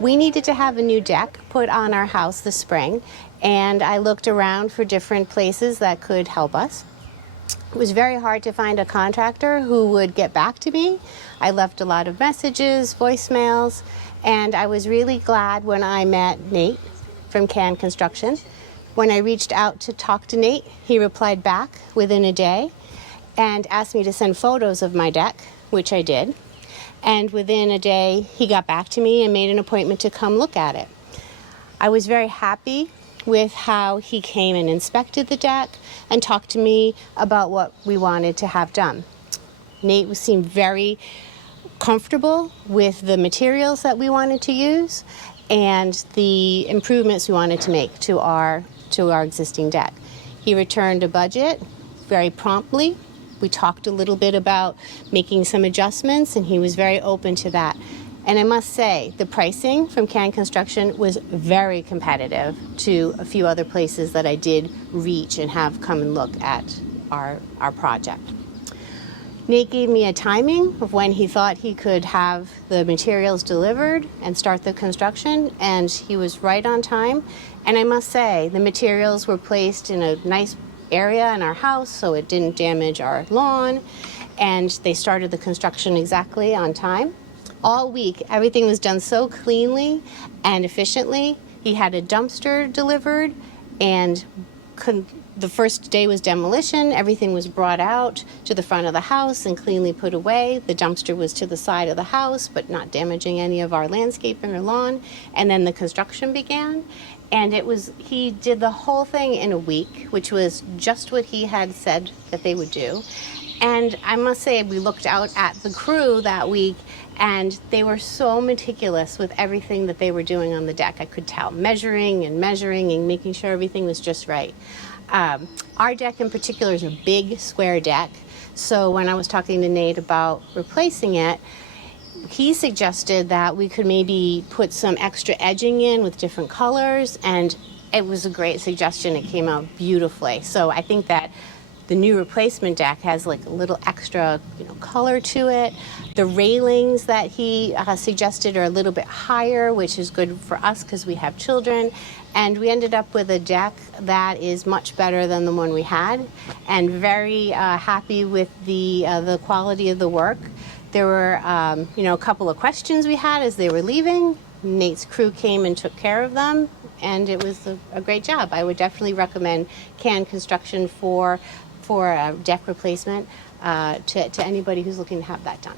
We needed to have a new deck put on our house this spring, and I looked around for different places that could help us. It was very hard to find a contractor who would get back to me. I left a lot of messages, voicemails, and I was really glad when I met Nate from Can Construction. When I reached out to talk to Nate, he replied back within a day and asked me to send photos of my deck, which I did. And within a day, he got back to me and made an appointment to come look at it. I was very happy with how he came and inspected the deck and talked to me about what we wanted to have done. Nate seemed very comfortable with the materials that we wanted to use and the improvements we wanted to make to our existing deck. He returned a budget very promptly. We talked a little bit about making some adjustments, and he was very open to that. And I must say, the pricing from Can Construction was very competitive to a few other places that I did reach and have come and look at our project. Nate gave me a timing of when he thought he could have the materials delivered and start the construction, and he was right on time. And I must say, the materials were placed in a nice area in our house so it didn't damage our lawn, and they started the construction exactly on time. All week, everything was done so cleanly and efficiently. He had a dumpster delivered, and the first day was demolition. Everything was brought out to the front of the house and cleanly put away. The dumpster was to the side of the house, but not damaging any of our landscaping or lawn. And then the construction began. And he did the whole thing in a week, which was just what he had said that they would do. And I must say, we looked out at the crew that week, and they were so meticulous with everything that they were doing on the deck. I could tell, measuring and making sure everything was just right. Our deck in particular is a big square deck. So when I was talking to Nate about replacing it, he suggested that we could maybe put some extra edging in with different colors, and it was a great suggestion. It came out beautifully. So I think that the new replacement deck has like a little extra, color to it. The railings that he suggested are a little bit higher, which is good for us because we have children. And we ended up with a deck that is much better than the one we had, and very happy with the quality of the work. There were, a couple of questions we had as they were leaving. Nate's crew came and took care of them, and it was a great job. I would definitely recommend Can Construction for a deck replacement to anybody who's looking to have that done.